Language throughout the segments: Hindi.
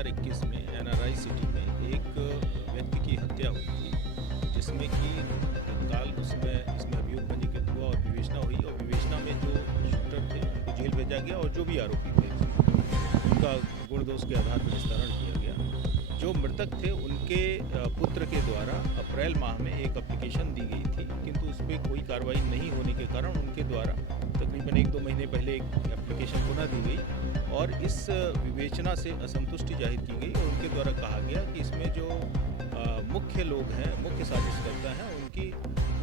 2021 में एनआरआई सिटी में एक व्यक्ति की हत्या हुई थी, जिसमें कि तत्काल उसमें इसमें अभियोग पंजीकृत हुआ और विवेचना हुई, और विवेचना में जो शूटर थे उनको जेल भेजा गया और जो भी आरोपी थे उनका गुण दोष के आधार पर निस्तारण किया गया। जो मृतक थे उनके पुत्र के द्वारा अप्रैल माह में एक एप्लीकेशन दी गई थी, किंतु उस पर कोई कार्रवाई नहीं होने के कारण उनके द्वारा तकरीबन 1-2 महीने पहले एक एप्लीकेशन पुनः दी गई और इस विवेचना से असंतुष्टि जाहिर की गई और उनके द्वारा कहा गया कि इसमें जो मुख्य लोग हैं, मुख्य साजिशकर्ता हैं,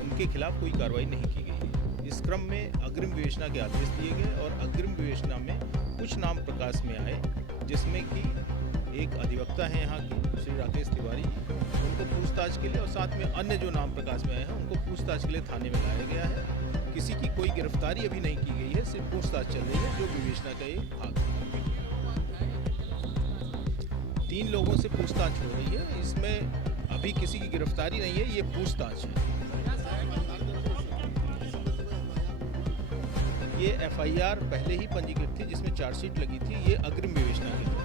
उनके खिलाफ कोई कार्रवाई नहीं की गई। इस क्रम में अग्रिम विवेचना के आदेश दिए गए और अग्रिम विवेचना में कुछ नाम प्रकाश में आए, जिसमें कि एक अधिवक्ता हैं यहाँ की श्री राकेश तिवारी, उनको पूछताछ के लिए, और साथ में अन्य जो नाम प्रकाश में आए हैं उनको पूछताछ के लिए थाने में लाया गया है। किसी की कोई गिरफ्तारी अभी नहीं की गई है, सिर्फ पूछताछ चल रही है, जो विवेचना का एक भाग है। 3 लोगों से पूछताछ हो रही है, इसमें अभी किसी की गिरफ्तारी नहीं है, ये पूछताछ है। ये एफआईआर पहले ही पंजीकृत थी जिसमें चार्जशीट लगी थी, ये अग्रिम विवेचना के लिए।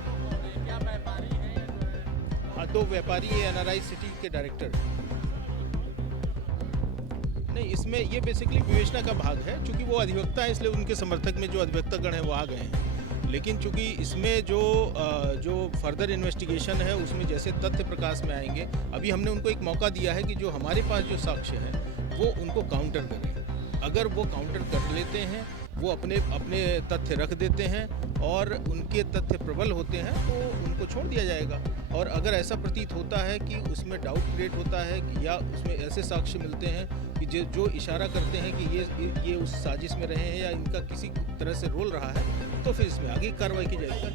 हाँ, 2 व्यापारी है, एनआरआई सिटी के डायरेक्टर। नहीं, इसमें ये बेसिकली विवेचना का भाग है, चूंकि वो अधिवक्ता है इसलिए उनके समर्थक में जो अधिवक्तागण हैं वो आ गए हैं। लेकिन चूंकि इसमें जो फर्दर इन्वेस्टिगेशन है उसमें जैसे तथ्य प्रकाश में आएंगे, अभी हमने उनको एक मौका दिया है कि जो हमारे पास जो साक्ष्य हैं वो उनको काउंटर करें। अगर वो काउंटर कर लेते हैं, वो अपने तथ्य रख देते हैं और उनके तथ्य प्रबल होते हैं तो उनको छोड़ दिया जाएगा। और अगर ऐसा प्रतीत होता है कि उसमें डाउट क्रिएट होता है कि या उसमें ऐसे साक्ष्य मिलते हैं कि जो इशारा करते हैं कि ये उस साजिश में रहे हैं या इनका किसी तरह से रोल रहा है, तो फिर इसमें आगे कार्रवाई की जाएगी।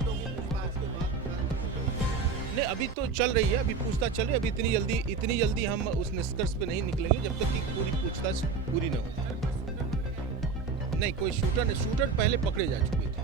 नहीं, अभी तो चल रही है, अभी पूछताछ चल रही है। अभी इतनी जल्दी हम उस निष्कर्ष पे नहीं निकलेंगे जब तक कि पूरी पूछताछ पूरी न हो। नहीं, कोई शूटर पहले पकड़े जा चुके थे।